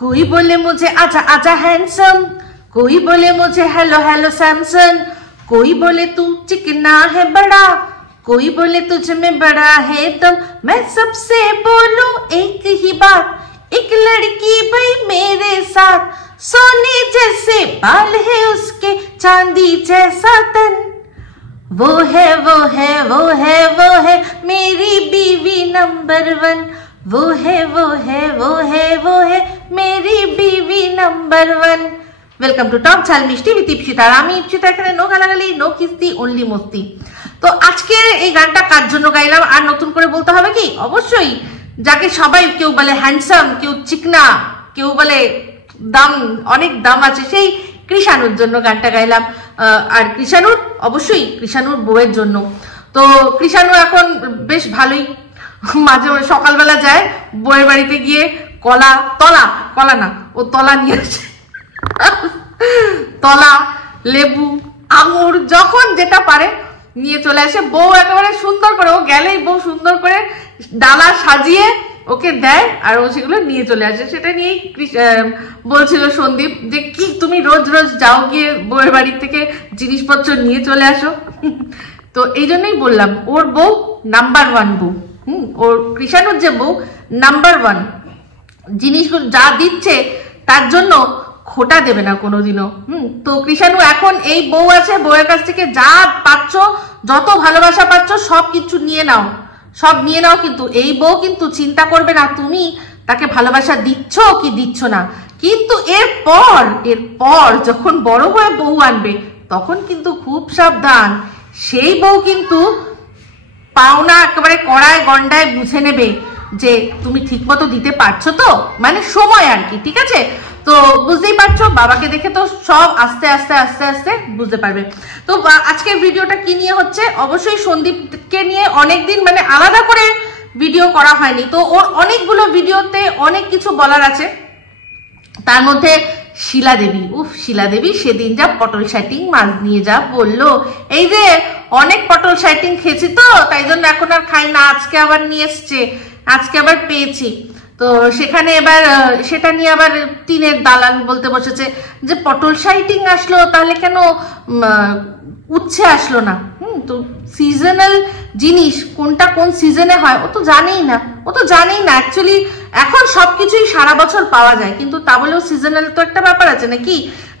कोई बोले मुझे आजा आजा हैंडसम, कोई बोले मुझे हेलो हेलो सैमसन, कोई बोले तू चिकना है बड़ा, कोई बोले तुझ में बड़ा है दम। मैं सबसे बोलूं एक ही बात, एक लड़की भाई मेरे साथ, सोने जैसे बाल है उसके, चांदी जैसा तन, वो है वो है वो है वो है मेरी बीवी नंबर 1, वो है वो है वो है वो है मेरी बीवी नंबर 1। वेलकम टू टॉक ঝাল মিষ্টি উইথ ইপসিতা। আমি ইপসিতা, এখানে নো গালাগালি, নো কিস্তি, অনলি মস্তি। তো আজকে এই গানটা কার জন্য গাইলাম আর নতুন করে বলতে হবে কি? অবশ্যই যাকে সবাই কেউ বলে হ্যান্ডসাম, কেউ চিকনা, কেউ বলে দাম, অনেক দাম আছে, সেই কৃষাণুর জন্য গানটা গাইলাম। আর কৃষাণুর অবশ্যই কৃষাণুর বউয়ের জন্য। তো কৃষাণু এখন বেশ ভালোই, মাঝে মাঝে সকালবেলা যায় বউয়ের বাড়িতে গিয়ে কলা না, ও তলা নিয়ে আসে, তলা, লেবু, আঙুর, যখন যেটা পারে নিয়ে চলে আসে। বউ একেবারে সুন্দর করে, ও গেলেই বউ সুন্দর করে ডালা সাজিয়ে ওকে দেয় আর ও সেগুলো নিয়ে চলে আসে। সেটা নিয়েই বলছিল সন্দীপ যে কি তুমি রোজ রোজ যাও গিয়ে বউয়ের বাড়ি থেকে জিনিসপত্র নিয়ে চলে আসো। তো এই জন্যই বললাম ওর বউ নাম্বার 1 বউ। ওর কৃষাণুর যে বউ নাম্বার 1, জিনিসগুলো যা দিচ্ছে তার জন্য খোটা দেবে না কোনোদিনও। তো কৃষাণু এখন এই বউ আছে, বউয়ের কাছ থেকে যা পাচ্ছ, যত ভালোবাসা পাচ্ছ সব কিছু নিয়ে নাও, সব নিয়ে নাও। কিন্তু এই বউ কিন্তু চিন্তা করবে না তুমি তাকে ভালোবাসা দিচ্ছ কি দিচ্ছ না। কিন্তু এরপর যখন বড় হয়ে বউ আনবে তখন কিন্তু খুব সাবধান, সেই বউ কিন্তু পাওনা একেবারে কড়ায় গন্ডায় বুঝে নেবে যে তুমি ঠিক মতো দিতে পারছো তো, মানে সময় আর কি। ঠিক আছে, তো বুঝতেই পারছো, বাবাকে দেখে তো সব আস্তে আস্তে আস্তে আস্তে বুঝতে পারবে। তো আজকের ভিডিওটা কি নিয়ে হচ্ছে? অবশ্যই সন্দীপকে নিয়ে অনেকদিন মানে আলাদা করে ভিডিও করা হয়নি, তো ওর অনেকগুলো ভিডিওতে অনেক কিছু বলার আছে। তার মধ্যে শিলা দেবী সেদিন যা পটল শাইটিং মাছ নিয়ে যা বললো, এই যে অনেক পটল শাইটিং খেয়েছি তো তাই জন্য এখন আর খাই না, আজকে আবার নিয়ে এসছে, আজকে আবার পেয়েছি। তো সেখানে এবার সেটা নিয়ে আবার টিনের দালাল বলতে বসেছে যে পটল শাইটিং আসলো তাহলে কেন উচ্ছে আসলো না। তো সিজনাল জিনিস কোনটা কোন সিজনে হয় ও তো জানেই না, অ্যাকচুয়ালি এখন সবকিছুই সারা বছর পাওয়া যায়, কিন্তু তা বলেও সিজনাল তো একটা ব্যাপার আছে নাকি।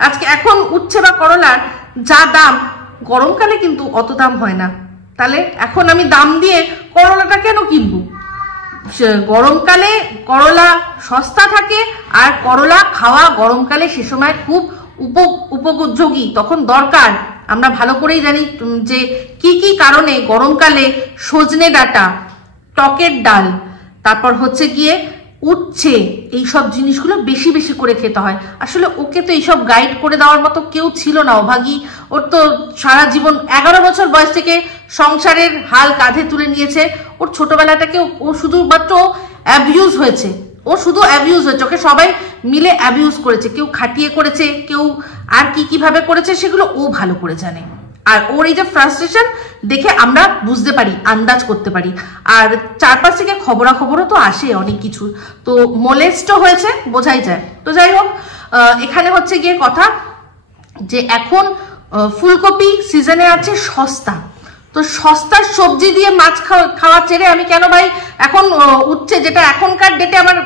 আজকে এখন উচ্ছে বা করলার যা দাম, গরমকালে কিন্তু অত দাম হয় না। তাহলে এখন আমি দাম দিয়ে করলাটা কেন কিনবো? গরমকালে করলা সস্তা থাকে আর করলা খাওয়া গরমকালে সে সময় খুব উপযোগী, তখন দরকার। আমরা ভালো করেই জানি যে কি কি কারণে গরমকালে সজনে ডাঁটা, টকের ডাল, তারপর হচ্ছে গিয়ে উচ্ছে, এইসব জিনিসগুলো বেশি বেশি করে খেতে হয়। আসলে ওকে তো এইসব গাইড করে দেওয়ার মতো কেউ ছিল না, অভাগী। ওর তো সারা জীবন 11 বছর বয়স থেকে সংসারের হাল কাঁধে তুলে নিয়েছে। ওর ছোটবেলাটাকে ও শুধুমাত্র অ্যাবিউজ হয়েছে, ওকে সবাই মিলে অ্যাবিউজ করেছে, কেউ খাটিয়ে করেছে, কেউ আর কিভাবে করেছে সেগুলো ও ভালো করে জানে। আর ওর এই যে ফ্রাস্ট্রেশন দেখে আমরা বুঝতে পারি, আন্দাজ করতে পারি। আর চারপাশ থেকে খবরাখবরও তো আসে অনেক কিছু, তো মোলেস্টও হয়েছে বোঝাই যায়। তো যাই হোক, এখানে হচ্ছে গিয়ে কথা যে এখন ফুলকপি সিজনে আছে সস্তা, তো সস্তার সবজি দিয়ে মাছ খাওয়া ছেড়ে আমি কেন ভাই এখন উচ্ছে, যেটা এখনকার ডেটে আমার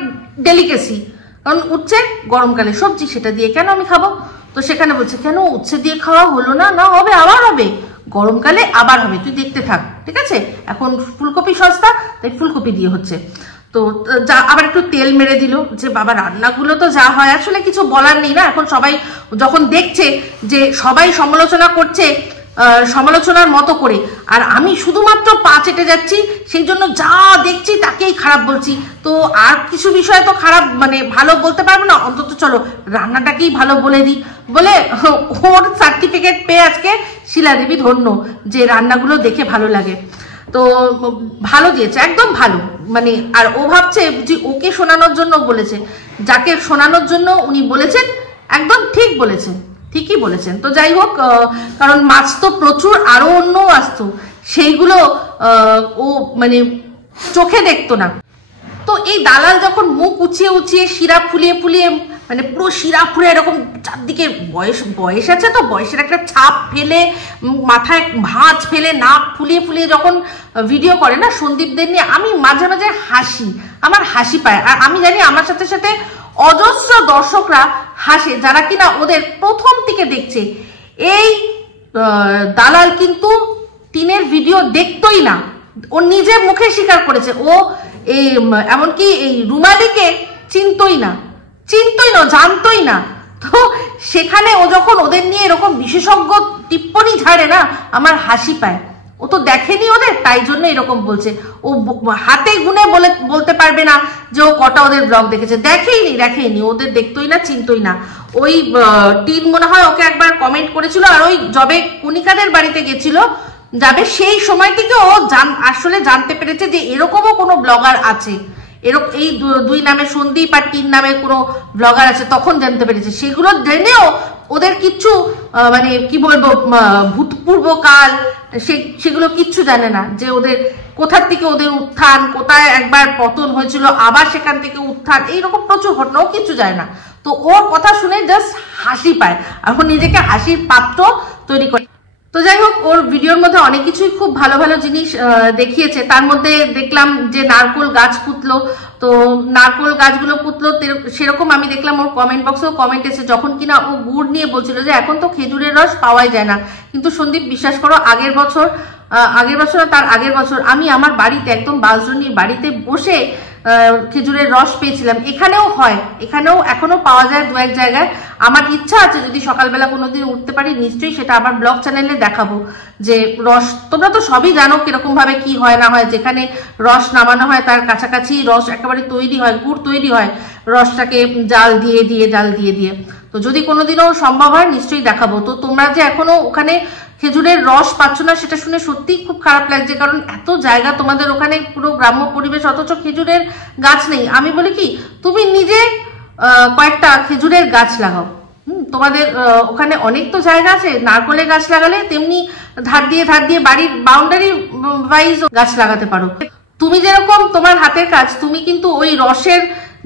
ডেলিকেসি, কারণ উচ্ছে গরমকালে সবজি, সেটা দিয়ে কেন আমি খাবো? তো সেখানে বলছে কেন উচ্ছে দিয়ে খাওয়া হলো না? না হবে, আবার হবে, গরমকালে আবার হবে, তুই দেখতে থাক। ঠিক আছে, এখন ফুলকপি সস্তা তাই ফুলকপি দিয়ে হচ্ছে। তো যা আবার একটু তেল মেরে দিল যে বাবা রান্নাগুলো তো যা হয়, আসলে কিছু বলার নেই না। এখন সবাই যখন দেখছে যে সবাই সমালোচনা করছে সমালোচনার মতো করে, আর আমি শুধুমাত্র পা চেটে যাচ্ছি, সেই জন্য যা দেখছি তাকেই খারাপ বলছি। তো আর কিছু বিষয় তো খারাপ মানে ভালো বলতে পারবো না, অন্তত চলো রান্নাটাকেই ভালো বলে দিই বলে ওর সার্টিফিকেট পেয়ে আজকে শিলা দেবী ধন্য যে রান্নাগুলো দেখে ভালো লাগে। তো ভালো দিয়েছে, একদম ভালো, মানে আর ও ভাবছে যে ওকে শোনানোর জন্য বলেছে, যাকে শোনানোর জন্য উনি বলেছেন একদম ঠিক বলেছেন, ঠিকই বলেছেন। তো যাই হোক, কারণ মাছ তো প্রচুর আরো অন্য আসতো, সেইগুলো ও মানে চোখে দেখতো না। তো এই দালাল যখন মুখ উঁচিয়ে উঁচিয়ে শিরা ফুলিয়ে ফুলিয়ে মানে পুরো শিরা ফুলে এরকম চারদিকে বয়স আছে তো বয়সের একটা ছাপ ফেলে মাথায় ভাঁজ ফেলে নাক ফুলিয়ে ফুলিয়ে যখন ভিডিও করে না সন্দীপদের নিয়ে, আমি মাঝে মাঝে হাসি, আমার হাসি পায়। আর আমি জানি আমার সাথে সাথে অজস্র দর্শকরা হাসে যারা কিনা ওদের প্রথম থেকে দেখছে। এই দালাল কিন্তু টিনের ভিডিও দেখতোই না, ও নিজের মুখে স্বীকার করেছে। ও এই এমনকি এই রুমালিকে চিনতই না, জানতোই না। তো সেখানে ও যখন ওদের নিয়ে এরকম বিশেষজ্ঞ টিপ্পনি ঝাড়ে না, আমার হাসি পায়। ও তো দেখেনি ওদের, তাই জন্য এরকম বলছে। ও হাতে গুনে বলতে পারবে না যে ও কটা ওদের ব্লগ দেখেছে। দেখেইনি, ওদের দেখতোই না, চিনতোই না। ওই টিন মনে হয় ওকে একবার কমেন্ট করেছিল, আর ওই যবে কণিকাদের বাড়িতে গেছিল যাবে সেই সময় থেকে ও আসলে জানতে পেরেছে যে এরকমও কোনো ব্লগার আছে, এরকম এই দুই নামে সন্দীপ আর টিন নামে কোনো ব্লগার আছে, তখন জানতে পেরেছে। সেগুলো জেনেও ওদের কিচ্ছু মানে কি বলবো ভূতপূর্ব কাল সেগুলো কিচ্ছু জানে না, যে ওদের কোথার থেকে ওদের উত্থান, কোথায় একবার পতন হয়েছিল আবার সেখান থেকে উত্থান, এইরকম প্রচুর ঘটনা ও কিচ্ছু জানে না। তো ওর কথা শুনে জাস্ট হাসি পায়, এখন নিজেকে হাসির পাত্র তৈরি করে। তো যাই হোক, ওর ভিডিওর মধ্যে অনেক কিছুই খুব ভালো ভালো জিনিস দেখিয়েছে। তার মধ্যে দেখলাম যে নারকোল গাছ পুতলো, তো নারকোল গাছগুলো পুতলো সেরকম আমি দেখলাম ওর কমেন্ট বক্সেও কমেন্ট এসে, যখন কিনা ও গুড় নিয়ে বলছিল যে এখন তো খেজুরের রস পাওয়াই যায় না। কিন্তু সন্দীপ বিশ্বাস করো, আগের বছর তার আগের বছর আমি আমার বাড়িতে একদম বালজনির বাড়িতে বসে খেজুরের রস পেয়েছিলাম। এখানেও হয়, এখানেও এখনো পাওয়া যায় দু এক জায়গায়। আমার ইচ্ছা আছে যদি সকালবেলা কোনোদিন উঠতে পারি নিশ্চয়ই সেটা আমার ব্লগ চ্যানেলে দেখাবো, যে রস তোমরা তো সবই জানো কিরকম ভাবে কি হয় না হয়। যেখানে রস নামানো হয় তার কাছাকাছি রস একেবারে তৈরি হয়, গুড় তৈরি হয় রসটাকে জাল দিয়ে। তো যদি কোনোদিনও সম্ভব হয় নিশ্চয়ই দেখাবো। তো তোমরা যে এখনো ওখানে খেজুরের রস পাচ্ছ না সেটা শুনে সত্যিই খুব খারাপ লাগছে, কারণ এত জায়গা তোমাদের ওখানে, পুরো গ্রাম্য পরিবেশ, অথচ খেজুরের গাছ নেই। আমি বলি কি, তুমি নিজে কয়েকটা খেজুরের গাছ লাগাও। তোমাদের ওখানে অনেক তো জায়গা আছে, নারকলের গাছ লাগালে তেমনি ধার দিয়ে বাড়ির বাউন্ডারি ওয়াইজ গাছ লাগাতে পারো। তুমি যেরকম তোমার হাতের কাজ, তুমি কিন্তু ওই রসের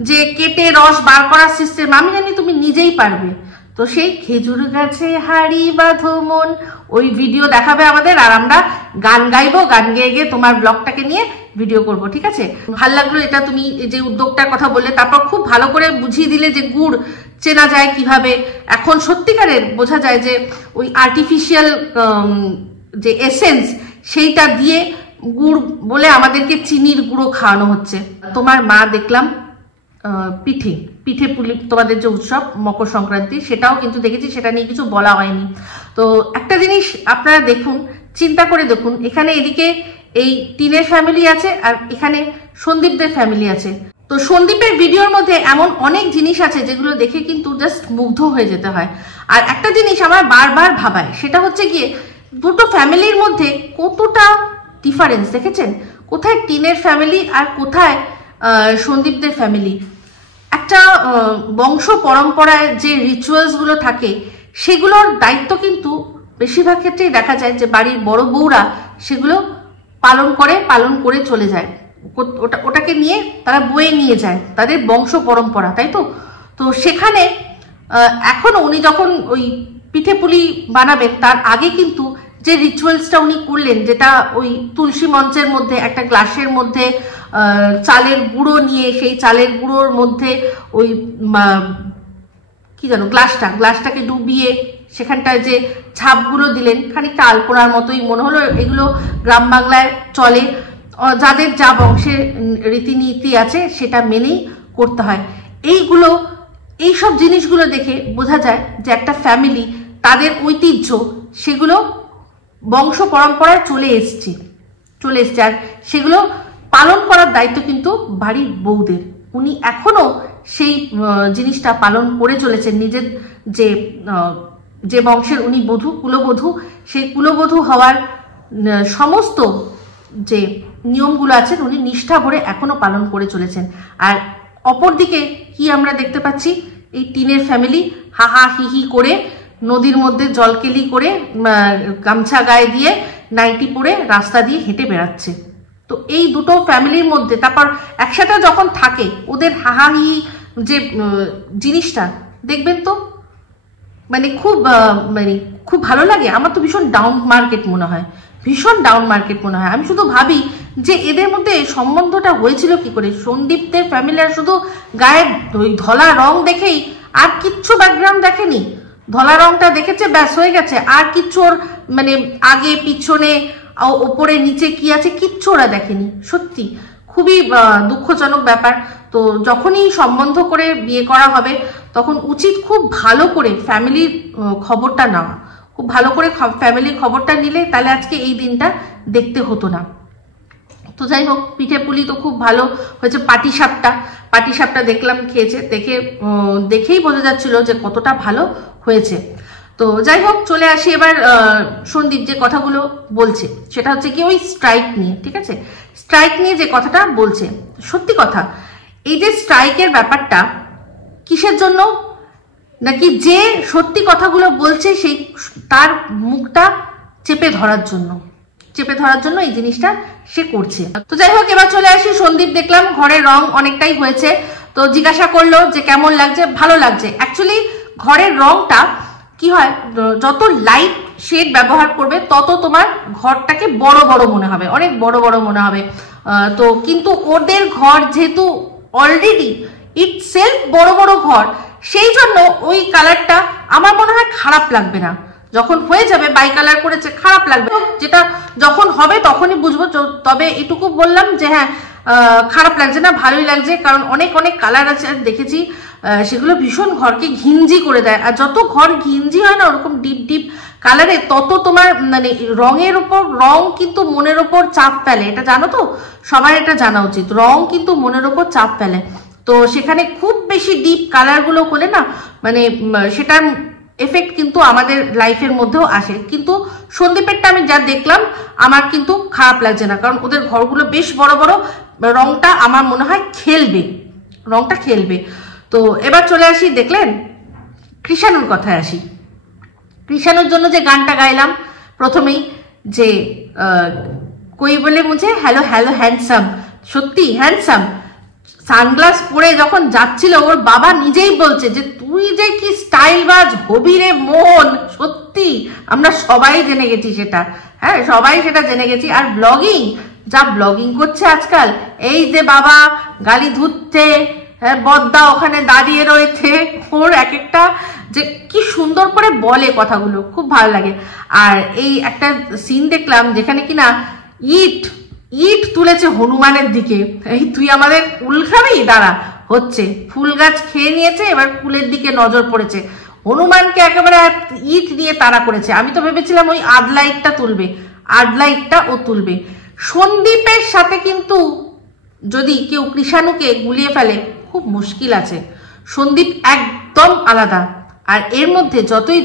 যে কেটে রস বার করার সিস্টেম আমি জানি তুমি নিজেই পারবে। তো সেই খেজুর গাছে হাড়ি বাঁধো মন, ওই ভিডিও দেখাবে আমাদের, আর আমরা গান গাইবো, গান গেয়ে গিয়ে তোমার ব্লগটাকে নিয়ে ভিডিও করব, ঠিক আছে? ভাল লাগলো এটা তুমি যে উদ্যোগটার কথা বললে, তারপর খুব ভালো করে বুঝিয়ে দিলে যে গুড় চেনা যায় কিভাবে। এখন সত্যিকারের বোঝা যায় যে ওই আর্টিফিশিয়াল যে এসেন্স সেইটা দিয়ে গুড় বলে আমাদেরকে চিনির গুঁড়ো খাওয়ানো হচ্ছে। তোমার মা দেখলাম পিঠে পুলি, তোমাদের যে উৎসব মকর সংক্রান্তি, সেটাও কিন্তু দেখেছি, সেটা নিয়ে কিছু বলা হয়নি। তো একটা জিনিস আপনারা দেখুন, চিন্তা করে দেখুন, এখানে এদিকে এই টিনের ফ্যামিলি আছে আর এখানে সন্দীপদের ফ্যামিলি আছে। তো সন্দীপের ভিডিওর মধ্যে এমন অনেক জিনিস আছে যেগুলো দেখে কিন্তু জাস্ট মুগ্ধ হয়ে যেতে হয়। আর একটা জিনিস আমার বারবার ভাবায়, সেটা হচ্ছে গিয়ে দুটো ফ্যামিলির মধ্যে কতটা ডিফারেন্স দেখেছেন? কোথায় টিনের ফ্যামিলি আর কোথায় সন্দীপদের ফ্যামিলি। একটা বংশ পরম্পরায় যে রিচুয়ালস গুলো থাকে সেগুলোর দায়িত্ব কিন্তু বেশিরভাগ ক্ষেত্রেই দেখা যায় যে বাড়ির বড় বউরা সেগুলো পালন করে চলে যায়। ওটাকে নিয়ে তারা বয়ে নিয়ে যায় তাদের বংশ পরম্পরা, তাই তো? তো সেখানে এখনো উনি যখন ওই পিঠে পুলি বানাবেন তার আগে কিন্তু যে রিচুয়ালসটা উনি করলেন, যেটা ওই তুলসী মঞ্চের মধ্যে একটা গ্লাসের মধ্যে চালের গুঁড়ো নিয়ে সেই চালের গুঁড়োর মধ্যে ওই কি জানো গ্লাসটাকে ডুবিয়ে সেখানটায় যে ছাপগুলো দিলেন, খানিকটা আলপনার মতোই মনে হলো। এগুলো গ্রাম বাংলায় চলে, যাদের যা বংশের রীতিনীতি আছে সেটা মেনেই করতে হয়। এইসব জিনিসগুলো দেখে বোঝা যায় যে একটা ফ্যামিলি, তাদের ঐতিহ্য সেগুলো বংশ পরম্পরায় চলে এসছে আর সেগুলো পালন করার দায়িত্ব কিন্তু বাড়ির বউদের। উনি এখনো সেই জিনিসটা পালন করে চলেছেন। নিজের যে বংশের উনি কুলবধূ, সেই কুলবধূ হওয়ার সমস্ত যে নিয়মগুলো আছেন উনি নিষ্ঠা ভরে এখনো পালন করে চলেছেন। আর অপরদিকে কি আমরা দেখতে পাচ্ছি, এই টিনের ফ্যামিলি হাহা হিহি করে নদীর মধ্যে জলকেলি করে গামছা গায়ে দিয়ে নাইটি পরে রাস্তা দিয়ে হেঁটে বেড়াচ্ছে। তো এই দুটো ফ্যামিলির মধ্যে তারপর একসাথে যখন থাকে ওদের হাহাহি যে জিনিসটা দেখবেন তো মানে খুব ভালো লাগে। আমার তো ভীষণ ডাউন মার্কেট মনে হয়, ভীষণ ডাউন মার্কেট মনে হয়। আমি শুধু ভাবি যে এদের মধ্যে সম্বন্ধটা হয়েছিল কি করে। সন্দীপদের ফ্যামিলির শুধু গায়ের ওই ধলা রং দেখেই আর কিচ্ছু ব্যাকগ্রাউন্ড দেখেনি, ধলা রংটা দেখেছে ব্যাস হয়ে গেছে, আর কিচ্ছু ওর মানে আগে পিছনে ওপরে নিচে কি আছে কিচ্ছু ওরা দেখেনি। সত্যি খুবই দুঃখজনক ব্যাপার। তো যখনই সম্বন্ধ করে বিয়ে করা হবে তখন উচিত খুব ভালো করে ফ্যামিলির খবরটা নেওয়া, খুব ভালো করে ফ্যামিলির খবরটা নিলে তাহলে আজকে এই দিনটা দেখতে হতো না। তো যাই হোক, পিঠে পুলি তো খুব ভালো হয়েছে। পাটিসাপটা দেখলাম খেয়েছে, দেখেই বোঝা যাচ্ছিল যে কতটা ভালো হয়েছে। তো যাই হোক, চলে আসি এবার সন্দীপ যে কথাগুলো বলছে সেটা হচ্ছে কি ওই স্ট্রাইক নিয়ে। ঠিক আছে, স্ট্রাইক নিয়ে যে কথাটা বলছে সত্যি কথা। এই যে স্ট্রাইকের ব্যাপারটা কিসের জন্য, নাকি যে সত্যি কথাগুলো বলছে সেই তার মুখটা চেপে ধরার জন্য এই জিনিসটা সে করছে। তো যাই হোক, এবার চলে আসি সন্দীপ দেখলাম ঘরের রং অনেকটাই হয়েছে, তো জিজ্ঞাসা করলো যে কেমন লাগছে। ভালো লাগছে। অ্যাকচুয়ালি ঘরের রংটা কি হয়, যত লাইট শেড ব্যবহার করবে তত তোমার ঘরটাকে বড় বড় মনে হবে, অনেক বড় বড় মনে হবে। তো কিন্তু ওদের ঘর যেহেতু অলরেডি ইটসেলফ বড় বড় ঘর, সেই জন্য ওই কালারটা আমার মনে হয় খারাপ লাগবে না। যখন হয়ে যাবে বাই কালার করেছে খারাপ লাগবে, যেটা যখন হবে তখনই বুঝবো। তবে এটুকু বললাম যে হ্যাঁ খারাপ লাগছে না, ভালোই লাগছে। কারণ অনেক কালার আছে দেখেছি, সেগুলো ভীষণ ঘরকে ঘিঞ্জি করে দেয়। আর যত ঘর ঘিঞ্জি হয় না ওরকম ডিপ ডিপ কালারে, তত তোমার মানে রঙের উপর রং কিন্তু মনের ওপর চাপ ফেলে। এটা জানো তো, সবার এটা জানা উচিত। রং কিন্তু মনের ওপর চাপ ফেলে। তো সেখানে খুব বেশি ডিপ কালারগুলো করলে না মানে সেটার এফেক্ট কিন্তু আমাদের লাইফের মধ্যেও আসে। কিন্তু সন্দীপেরটা আমি যা দেখলাম আমার কিন্তু খারাপ লাগছে না, কারণ ওদের ঘরগুলো বেশ বড় বড়, রংটা আমার মনে হয় রংটা খেলবে। তো এবার চলে আসি, দেখলেন কৃষাণুর কথায় আসি। কৃষাণুর জন্য যে গানটা গাইলাম প্রথমেই, যে কই বলে মুঝে হ্যালো হ্যালো হ্যান্ডসাম, সত্যি হ্যান্ডসাম। সানগ্লাস পরে যখন যাচ্ছিল ওর বাবা নিজেই বলছে যে তুই যে কি স্টাইলবাজ হবি রে মোহন। সত্যি আমরা সবাই জেনে গেছি সেটা, হ্যাঁ সবাই সেটা জেনে গেছি। আর ব্লগিং করছে আজকাল, এই যে বাবা গালি ধুচ্ছে, হ্যাঁ বদ্দা ওখানে দাঁড়িয়ে রয়েছে, ওর এক একটা যে কি সুন্দর করে বলে কথাগুলো, খুব ভালো লাগে। আর এই একটা সিন দেখলাম যেখানে কিনা ইট তুলেছে হনুমানের দিকে। এই তুই আমাদের কুল খাবি, দাঁড়া হচ্ছে। ফুল গাছ খেয়ে নিয়েছে, এবার কুলের দিকে নজর পড়েছে, হনুমানকে একেবারে ইট দিয়ে তাড়া করেছে। আমি তো ভেবেছিলাম ওই আদলা ইটটা ও তুলবে। সন্দীপের সাথে কিন্তু যদি কেউ কৃষাণুকে গুলিয়ে ফেলে খুব মুশকিল আছে। সন্দীপ একদম আলাদা। আর এর মধ্যে যতই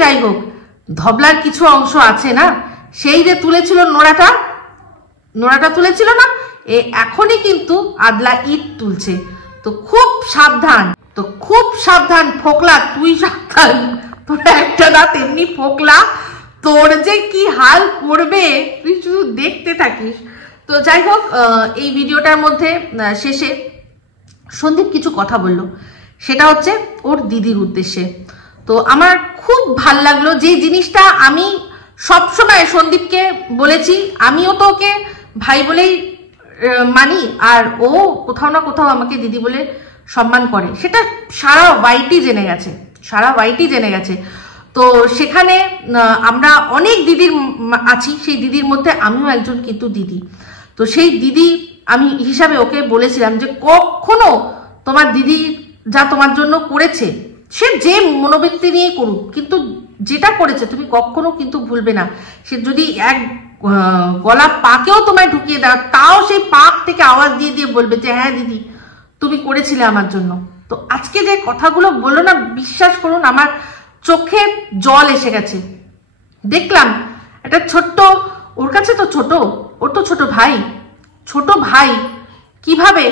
যাই হোক ধবলার কিছু অংশ আছে না, সেই যে তুলেছিল নোড়াটা তুলেছিল না, এখনই কিন্তু আদলা ইট তুলছে। তো খুব সাবধান ফোকলা, তুই সাবধান, তোর একটা না তেমনি ফোকলা, তোর যে কি হাল করবে তুই শুধু দেখতে থাকিস। তো যাই হোক, এই ভিডিওটার মধ্যে শেষে সন্দীপ কিছু কথা বলল, সেটা হচ্ছে ওর দিদির উদ্দেশ্যে। তো আমার খুব ভাল লাগলো, যে জিনিসটা আমি সবসময় সন্দীপকে বলেছি, আমিও তো ওকে ভাই বলেই মানি, আর ও কোথাও না কোথাও আমাকে দিদি বলে সম্মান করে, সেটা সারা ওয়াইটি জেনে গেছে। তো সেখানে আমরা অনেক দিদির আছি, সেই দিদির মধ্যে আমিও একজন কিন্তু দিদি। তো সেই দিদি আমি হিসাবে ওকে বলেছিলাম যে কখনো তোমার দিদি যা তোমার জন্য করেছে, সে যে মনোবৃত্তি নিয়ে করুক, কিন্তু যেটা করেছে তুমি কখনো কিন্তু ভুলবে না। সে যদি এক গলা পাকেও তোমায় ঢুকিয়ে দাও, তাও সেই পাক থেকে আওয়াজ দিয়ে বলবে যে হ্যাঁ দিদি তুমি করেছিলে আমার জন্য। তো আজকে যে কথাগুলো বললো না, বিশ্বাস করুন আমার চোখে জল এসে গেছে। দেখলাম একটা ছোট্ট, ওর কাছে তো ছোট, ওর তো ছোট ভাই কিভাবে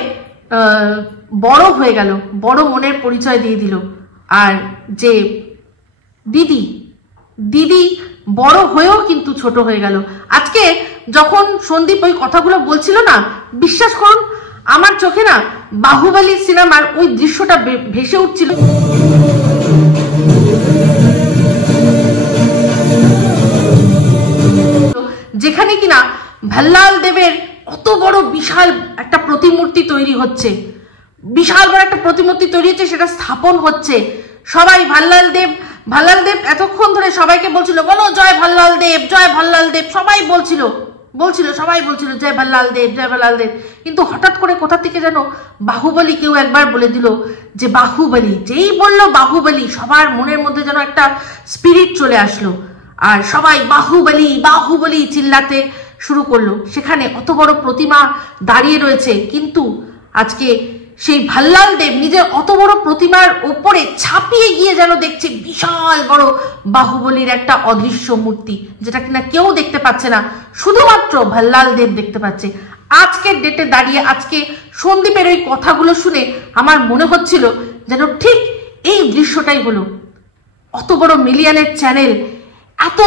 বড় হয়ে গেল, বড় মনের পরিচয় দিয়ে দিল। আর যে দিদি বড় হয়েও কিন্তু ছোট হয়ে গেল। আজকে যখন সন্দীপ ওই কথাগুলো বলছিল না, বিশ্বাস করুন আমার চোখে না বাহুবলী সিনেমার ওই দৃশ্যটা ভেসে উঠছিল। যেখানে কিনা ভাল্লাল দেবের অত বড় বিশাল একটা প্রতিমূর্তি তৈরি হচ্ছে, বিশাল বড় একটা প্রতিমূর্তি তৈরি হচ্ছে, সেটা স্থাপন হচ্ছে। সবাই ভাল্লাল দেব এতক্ষণ ধরে সবাইকে বলছিল বলো জয় ভাল্লাল দেব, জয় ভাল্লাল দেব, সবাই বলছিল জয় ভাল্লাল দেব, জয় ভাল্লাল দেব। কিন্তু হঠাৎ করে কোথা থেকে যেন বাহুবলী কেউ একবার বলে দিল যে বাহুবলী। যেই বললো বাহুবলী, সবার মনের মধ্যে যেন একটা স্পিরিট চলে আসলো, আর সবাই বাহুবলী বাহুবলী চিল্লাতে শুরু করলো। সেখানে অত বড় প্রতিমা দাঁড়িয়ে রয়েছে, কিন্তু আজকে সেই ভাল্লাল দেব নিজের অত বড় প্রতিমার ওপরে ছাপিয়ে গিয়ে যেন দেখছে বিশাল বড় বাহুবলীর একটা অদৃশ্য মূর্তি, যেটা কিনা কেউ দেখতে পাচ্ছে না, শুধুমাত্র ভাল্লাল দেব দেখতে পাচ্ছে। আজকের ডেটে দাঁড়িয়ে আজকে সন্দীপের ওই কথাগুলো শুনে আমার মনে হচ্ছিল যেন ঠিক এই দৃশ্যটাই হলো। অত বড় মিলিয়নের চ্যানেল, এত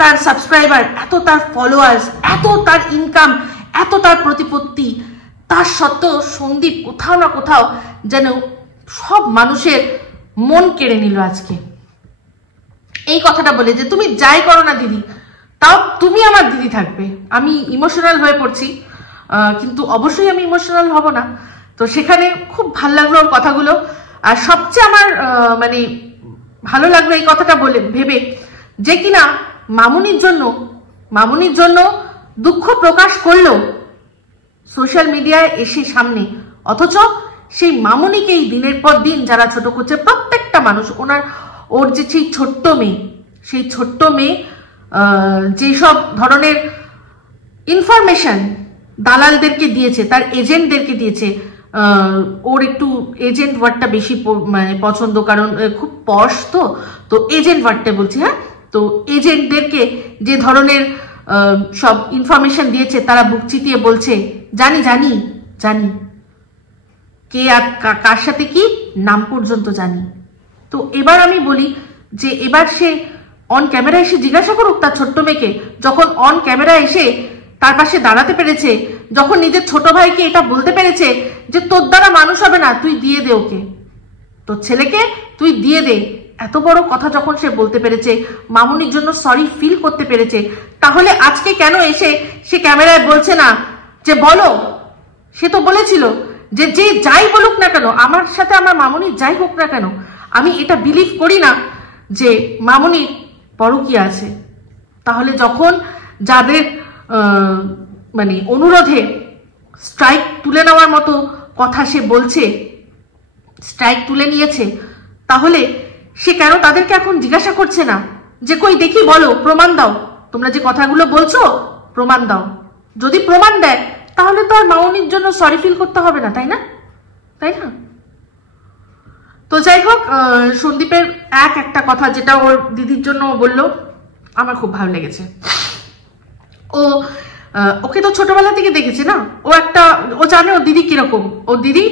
তার সাবস্ক্রাইবার, এত তার ফলোয়ার্স, এত তার ইনকাম, এত তার প্রতিপত্তি, তার সত্ত্বেও সন্দীপ কোথাও না কোথাও যেন সব মানুষের মন কেড়ে নিল আজকে। এই কথাটা বলে যে তুমি যাই করো না দিদি, তাও তুমি আমার দিদি থাকবে। আমি ইমোশনাল হয়ে পড়ছি, কিন্তু অবশ্যই আমি ইমোশনাল হব না। তো সেখানে খুব ভালো লাগলো ওর কথাগুলো। আর সবচেয়ে আমার মানে ভালো লাগলো এই কথাটা বলে ভেবে যে কিনা মামুনির জন্য দুঃখ প্রকাশ করলো সোশ্যাল মিডিয়ায় এসে সামনে, অথচ সেই মামুনিকেই দিনের পর দিন যারা ছোট করছে প্রত্যেকটা মানুষ, ওর যে সেই ছোট্ট মেয়ে যেসব ধরনের ইনফরমেশন দালালদেরকে দিয়েছে, তার এজেন্টদেরকে দিয়েছে। ওর একটু এজেন্ট ওয়ার্ডটা বেশি মানে পছন্দ, কারণ খুব পশ তো এজেন্ট ওয়ার্ডটা বলছি। হ্যাঁ, তো এজেন্টদেরকে যে ধরনের সব ইনফরমেশন দিয়েছে, তারা বুক চিতিয়ে বলছে জানি জানি জানি, কে আর কার সাথে কি নাম পর্যন্ত জানি। তো এবার আমি বলি যে এবার সে অন ক্যামেরা এসে জিজ্ঞাসা করুক তার ছোট্ট মেয়েকে, যখন অন ক্যামেরা এসে তার পাশে দাঁড়াতে পেরেছে, যখন নিজের ছোট ভাইকে এটা বলতে পেরেছে যে তোর দ্বারা মানুষ হবে না, তুই দিয়ে দে ওকে, তোর ছেলেকে তুই দিয়ে দে, এত বড় কথা যখন সে বলতে পেরেছে, মামুনির জন্য সরি ফিল করতে পেরেছে, তাহলে আজকে কেন এসে সে ক্যামেরায় বলছে না যে বলো? সে তো বলেছিল যে যাই বলুক না কেন, আমার সাথে আমার মামুনি যাই হোক না কেন, আমি এটা বিলিভ করি না যে মামুনির পরকীয়া আছে। তাহলে যখন যাদের মানে অনুরোধে স্ট্রাইক তুলে নেওয়ার মতো কথা সে বলছে, স্ট্রাইক তুলে নিয়েছে, তাহলে সে কেন তাদেরকে এখন জিজ্ঞাসা করছে না যে কই দেখি বলো, প্রমাণ দাও, তোমরা যে কথাগুলো বলছো প্রমাণ দাও। যদি প্রমাণ দেয় তাহলে তো আর মামুনির জন্য সরি ফিল করতে হবে না, তাই না? তো যাই হোক, সন্দীপের একটা কথা যেটা ওর দিদির জন্য বললো, আমার খুব ভালো লেগেছে। ওকে তো ছোটবেলা থেকে দেখেছে না, ও জানে ও দিদি কিরকম। ও দিদি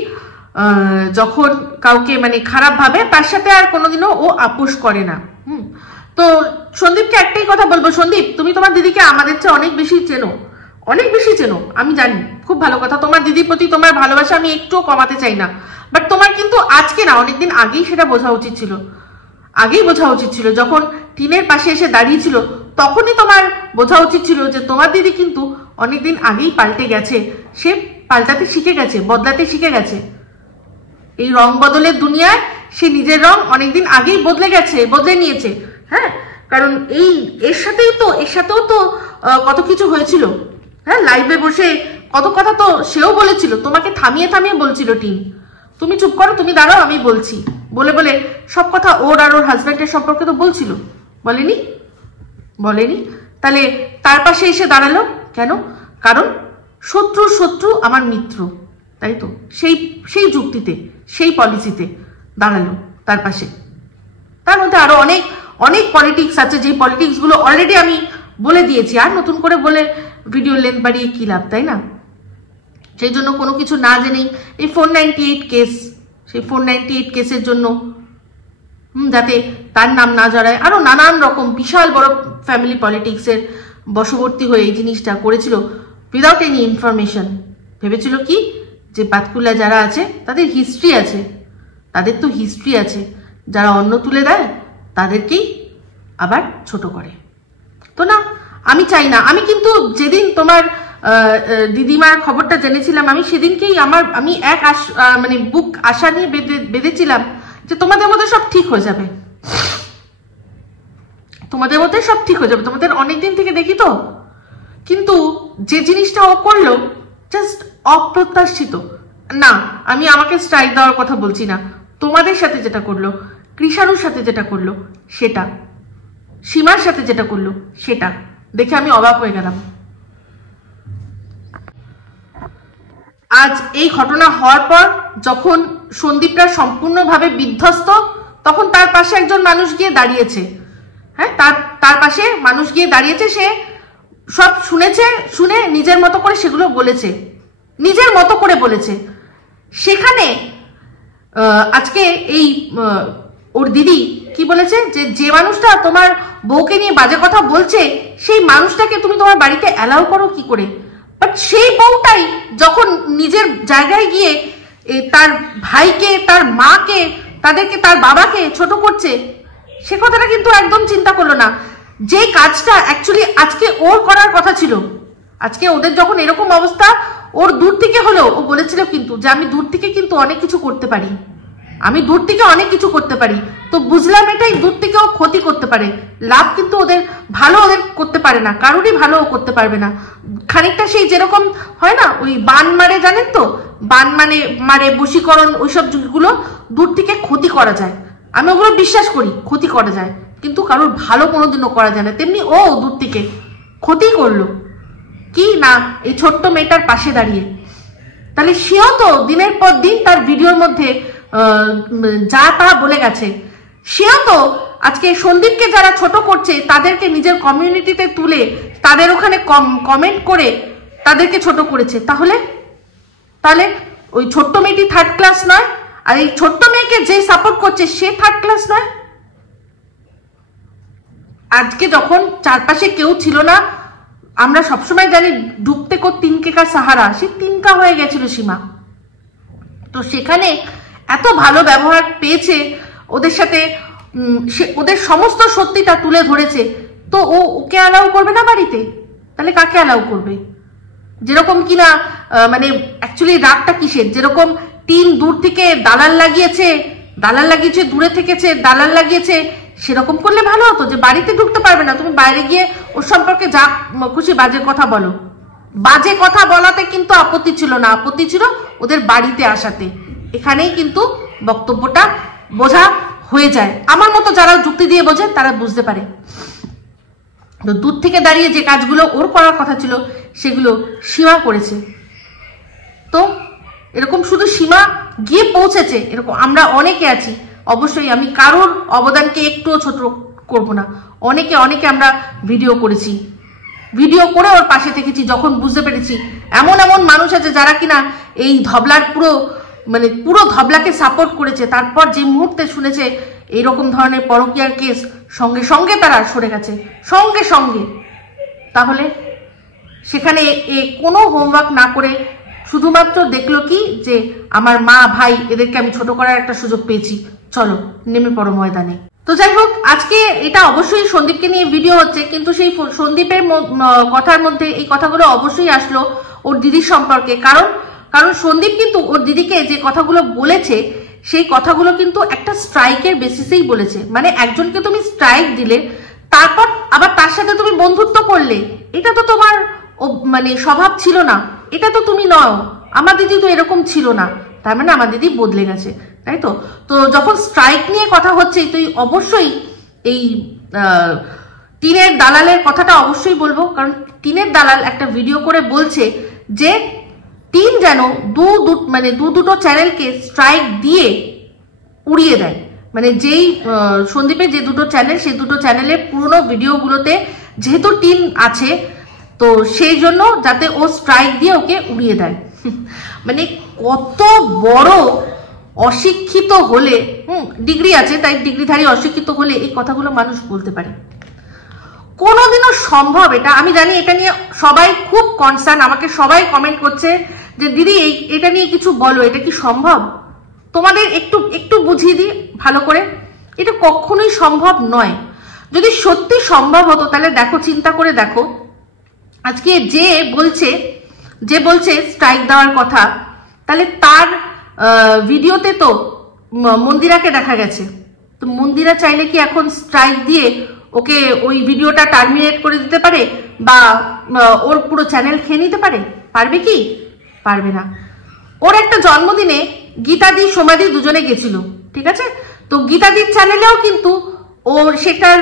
যখন কাউকে মানে খারাপ ভাবে, তার সাথে আর কোনোদিনও ও আপোষ করে না। তো সন্দীপকে একটাই কথা বলবো, সন্দীপ তুমি তোমার দিদিকে আমাদের চেয়ে অনেক বেশি চেনো, আমি জানি, খুব ভালো কথা। তোমার দিদির প্রতি তোমার ভালোবাসা আমি একটুও কমাতে চাই না, বাট তোমার কিন্তু আজকে না, অনেকদিন আগেই সেটা বোঝা উচিত ছিল। যখন টিনের পাশে এসে দাঁড়িয়েছিল, তখনই তোমার বোঝা উচিত ছিল যে তোমার দিদি কিন্তু অনেকদিন আগেই পাল্টে গেছে, সে পাল্টাতে শিখে গেছে, বদলাতে শিখে গেছে। এই রং বদলের দুনিয়ায় সে নিজের রং অনেকদিন আগেই বদলে নিয়েছে। হ্যাঁ, কারণ এর সাথেও তো কত কিছু হয়েছিল। হ্যাঁ, লাইভে বসে কত কথা তো সেও বলেছিল, তোমাকে থামিয়ে বলছিল টিন তুমি চুপ করো, তুমি দাঁড়াও, আমি বলছি, বলে সব কথা ওর আর ওর হাজব্যান্ডের সম্পর্কে তো বলছিল, বলেনি? তাহলে তার পাশে এসে দাঁড়ালো কেন? কারণ শত্রু আমার মিত্র, তাই তো, সেই যুক্তিতে, সেই পলিসিতে দাঁড়ালো তার পাশে। তার মধ্যে আরো অনেক পলিটিক্স আছে, যে পলিটিক্স গুলো অলরেডি আমি বলে দিয়েছি, আর নতুন করে বলে ভিডিও লেন্থ বাড়িয়ে কি লাভ, তাই না? সেই জন্য কোনো কিছু না জেনেই এই 498 কেস, সেই 498 কেসের জন্য যাতে তার নাম না জড়ায়, আরো নানান রকম বিশাল বড় ফ্যামিলি পলিটিক্সের বশবর্তী হয়ে এই জিনিসটা করেছিল উইদাউট এনি ইনফরমেশন। ভেবেছিল কি যে বাতকুল্লা যারা আছে তাদের হিস্ট্রি আছে, তাদের তো হিস্ট্রি আছে, যারা অন্ন তুলে দেয় তাদেরকেই আবার ছোট করে। তো না, আমি চাই না। আমি কিন্তু যেদিন তোমার দিদিমার খবরটা জেনেছিলাম, আমি সেদিনকেই আমি মানে বুক আশা নিয়ে বেঁধেছিলাম যে তোমাদের মধ্যে সব ঠিক হয়ে যাবে, তোমাদের মধ্যে সব ঠিক হয়ে যাবে, তোমাদের অনেকদিন থেকে দেখি তো। কিন্তু যে জিনিসটা ও করলো জাস্ট অপ্রত্যাশিত। না, আমি আমাকে স্ট্রাইক দেওয়ার কথা বলছি না, তোমাদের সাথে যেটা করলো, কৃষাণুর সাথে যেটা করলো সেটা, সীমার সাথে যেটা করলো সেটা দেখে আমি অবাক হয়ে গেলাম। আজ এই ঘটনা হওয়ার পর যখন সন্দীপরা সম্পূর্ণভাবে বিধ্বস্ত, তখন তার পাশে একজন মানুষ গিয়ে দাঁড়িয়েছে। হ্যাঁ, তার পাশে মানুষ গিয়ে দাঁড়িয়েছে, সে সব শুনেছে, শুনে নিজের মতো করে সেগুলো বলেছে, নিজের মতো করে বলেছে। সেখানে আজকে এই ওর দিদি কি বলেছে, যে মানুষটা তোমার বউকে নিয়ে বাজে কথা বলছে সেই মানুষটাকে তুমি তোমার বাড়িতে অ্যালাউ করো কি করে? বাট সেই বউটাই যখন নিজের জায়গায় গিয়ে তার ভাইকে, তার মাকে, তাদেরকে, তার বাবাকে ছোট করছে, সে কথাটা কিন্তু একদম চিন্তা করলো না। যে কাজটা অ্যাকচুয়ালি আজকে ওর করার কথা ছিল, আজকে ওদের যখন এরকম অবস্থা, ওর দূর থেকে হলেও ও বলেছিল কিন্তু যে আমি দূর থেকে কিন্তু অনেক কিছু করতে পারি, আমি দূর থেকে অনেক কিছু করতে পারি। তো বুঝলাম এটাই, দূর থেকেও ক্ষতি করতে পারে, লাভ কিন্তু ওদের ভালো ওদের করতে পারে না, কারোরই ভালো করতে পারবে না। খানিকটা সেই যেরকম হয় না, ওই বান মারে, জানেন তো, বান মারে বশীকরণ, ওইসব গুলো দূর থেকে ক্ষতি করা যায়, আমি ওগুলো বিশ্বাস করি, ক্ষতি করা যায়, কিন্তু কারোর ভালো কোনোদিনও করা যায় না। তেমনি ও দূর থেকে ক্ষতি করলো কি না এই ছোট্ট মেয়েটার পাশে দাঁড়িয়ে। তাহলে সেও তো দিনের পর দিন তার ভিডিওর মধ্যে যা তা বলে গেছে, সেও তো আজকে সন্দীপকে যারা ছোট করছে তাদেরকে নিজের কমিউনিটিতে তুলে তাদের ওখানে কমেন্ট করে তাদেরকে ছোট করেছে। তাহলে ওই ছোট্ট মেয়েটি থার্ড ক্লাস নয়? আর এই ছোট্ট মেয়েকে যে সাপোর্ট করছে সে থার্ড ক্লাস নয়? আজকে যখন চারপাশে কেউ ছিল না, আমরা সবসময় জানি ডুবতে কো তিনকে কা সাহারা, সে তিনকা হয়ে গেছিল সীমা। তো সেখানে এত ভালো ব্যবহার পেয়েছে ওদের সাথে, ওদের সমস্ত সত্যিটা তুলে ধরেছে, তো ওকে অ্যালাউ করবে না বাড়িতে? তাহলে কাকে অ্যালাউ করবে? যেরকম কিনা মানে অ্যাকচুয়ালি রাগটা কিসের, যেরকম টিন দূর থেকে দালাল লাগিয়েছে, দূরে থেকেছে, দালাল লাগিয়েছে, সেরকম করলে ভালো হতো যে বাড়িতে ঢুকতে পারবে না, তুমি বাইরে গিয়ে ওর সম্পর্কে যা খুশি বাজে কথা বলো। বাজে কথা বলাতে কিন্তু আপত্তি ছিল না, আপত্তি ছিল ওদের বাড়িতে আসাতে। এখানেই কিন্তু বক্তব্যটা বোঝা হয়ে যায়। আমার মতো যারা যুক্তি দিয়ে বোঝে তারা বুঝতে পারে। তো দূর থেকে দাঁড়িয়ে যে কাজগুলো ওর করার কথা ছিল সেগুলো সীমা করেছে। তো এরকম শুধু সীমা গিয়ে পৌঁছেছে, এরকম আমরা অনেকে আছি। অবশ্যই আমি কারোর অবদানকে একটুও ছোট করব না। অনেকে আমরা ভিডিও করেছি, ভিডিও করে ওর পাশে থেকেছি, যখন বুঝতে পেরেছি এমন মানুষ আছে যারা কিনা এই ধবলার পুরো ধবলাকে সাপোর্ট করেছে, তারপর যে মুহূর্তে শুনেছে এইরকম ধরনের পরকীয়ার কেস, সঙ্গে সঙ্গে তারা সরে গেছে, সঙ্গে সঙ্গে। তাহলে সেখানে কোনো হোমওয়ার্ক না করে শুধুমাত্র দেখলো কি যে আমার মা ভাই এদেরকে আমি ছোট করার একটা সুযোগ পেয়েছি, চলো নেমে পড়ো ময়দানে। তো যাই হোক, আজকে এটা অবশ্যই সন্দীপকে নিয়ে ভিডিও হচ্ছে, কিন্তু সেই সন্দীপের কথার মধ্যে এই কথাগুলো অবশ্যই আসলো ওর দিদির সম্পর্কে। কারণ সন্দীপ কিন্তু ওর দিদিকে যে কথাগুলো বলেছে সেই কথাগুলো কিন্তু একটা স্ট্রাইকের বেসিসেই বলেছে। মানে একজনকে তুমি স্ট্রাইক দিলে, তারপর আবার তার সাথে তুমি বন্ধুত্ব করলে, এটা তো তোমার স্বভাব ছিল না, এটা তো তুমি নও। আমার দিদি তো এরকম ছিল না, তার মানে আমার দিদি বদলে গেছে, তাই তো? তো যখন স্ট্রাইক নিয়ে কথা হচ্ছে, তুই অবশ্যই এই টিনের দালালের কথাটা অবশ্যই বলবো। কারণ টিনের দালাল একটা ভিডিও করে বলছে যে টিন যেন দুটো চ্যানেলকে স্ট্রাইক দিয়ে উড়িয়ে দেয়। মানে যেই সন্দীপের যে দুটো চ্যানেল, সেই দুটো চ্যানেলের পুরনো ভিডিওগুলোতে যেহেতু টিন আছে, তো সেই জন্য যাতে ও স্ট্রাইক দিয়ে ওকে উড়িয়ে দেয়। মানে কত বড় অশিক্ষিত হলে, ডিগ্রি আছে তাই ডিগ্রিধারী অশিক্ষিত হলে এই কথাগুলো মানুষ বলতে পারে। কোনোদিনও সম্ভব? এটা আমি জানি, এটা নিয়ে সবাই খুব কনসার্ন, আমাকে সবাই কমেন্ট করছে যে দিদি এটা নিয়ে কিছু বলো, এটা কি সম্ভব? তোমাদের একটু বুঝিয়ে দিই ভালো করে, এটা কখনোই সম্ভব নয়। যদি সত্যি সম্ভব হতো তাহলে দেখো, চিন্তা করে দেখো, আজকে যে বলছে স্ট্রাইক দেওয়ার কথা, তাহলে তার ভিডিওতে তো মন্দিরাকে দেখা গেছে। তো মন্দিরা চাইলে কি এখন স্ট্রাইক দিয়ে ওকে ওই ভিডিওটা টার্মিনেট করে দিতে পারে বা ওর পুরো চ্যানেল খেয়ে নিতে পারে? পারবে কি? পারবে না। ওর একটা জন্মদিনে গীতাদি সোমাদি দুজনে গেছিল, ঠিক আছে? তো গীতাদির চ্যানেলেও কিন্তু ওর সেটার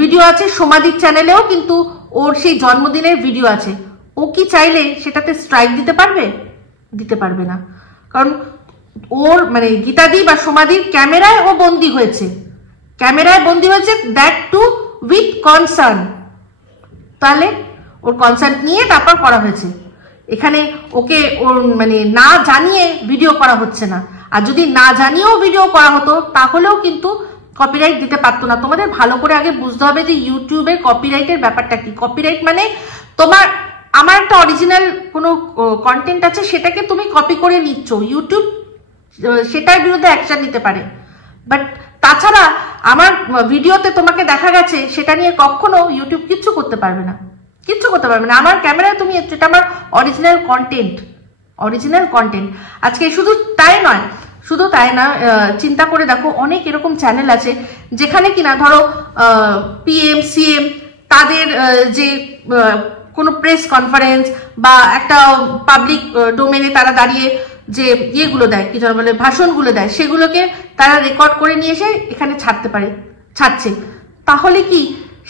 ভিডিও আছে, সোমাদির চ্যানেলেও কিন্তু ওর সেই জন্মদিনের ভিডিও আছে। ও কি চাইলে সেটাতে স্ট্রাইক দিতে পারবে? দিতে পারবে না। কারণ ওর মানে গীতাদি বা সোমাদির ক্যামেরায় ও বন্দী হয়েছে, দ্যাট টু উইথ কনসার্ন। তাহলে ওর কনসার্ন নিয়ে তারপর করা হয়েছে। এখানে ওকে ওর মানে না জানিয়ে ভিডিও করা হচ্ছে না। আর যদি না জানিয়েও ভিডিও করা হতো তাহলেও কিন্তু কপিরাইট দিতে পারতো না। তোমাদের ভালো করে আগে বুঝতে হবে যে ইউটিউবের কপিরাইটের ব্যাপারটা কি। কপিরাইট মানে আমার একটা অরিজিনাল কোনো কন্টেন্ট আছে, সেটাকে তুমি কপি করে নিচ্ছ, ইউটিউব সেটার বিরুদ্ধে অ্যাকশন নিতে পারে। বাট তাছাড়া আমার ভিডিওতে তোমাকে দেখা গেছে, সেটা নিয়ে কখনো ইউটিউব কিচ্ছু করতে পারবে না। আমার ক্যামেরায় তুমি, এটা আমার অরিজিনাল কন্টেন্ট। আজকে শুধু তাই না, চিন্তা করে দেখো, অনেক এরকম চ্যানেল আছে যেখানে কিনা ধরো PM CM তাদের যে কোনো প্রেস কনফারেন্স বা একটা পাবলিক ডোমেনে তারা দাঁড়িয়ে যে ইয়েগুলো দেয়, কি যেন বলে, ভাষণগুলো দেয়, সেগুলোকে তারা রেকর্ড করে নিয়ে এসে এখানে ছাড়ছে। তাহলে কি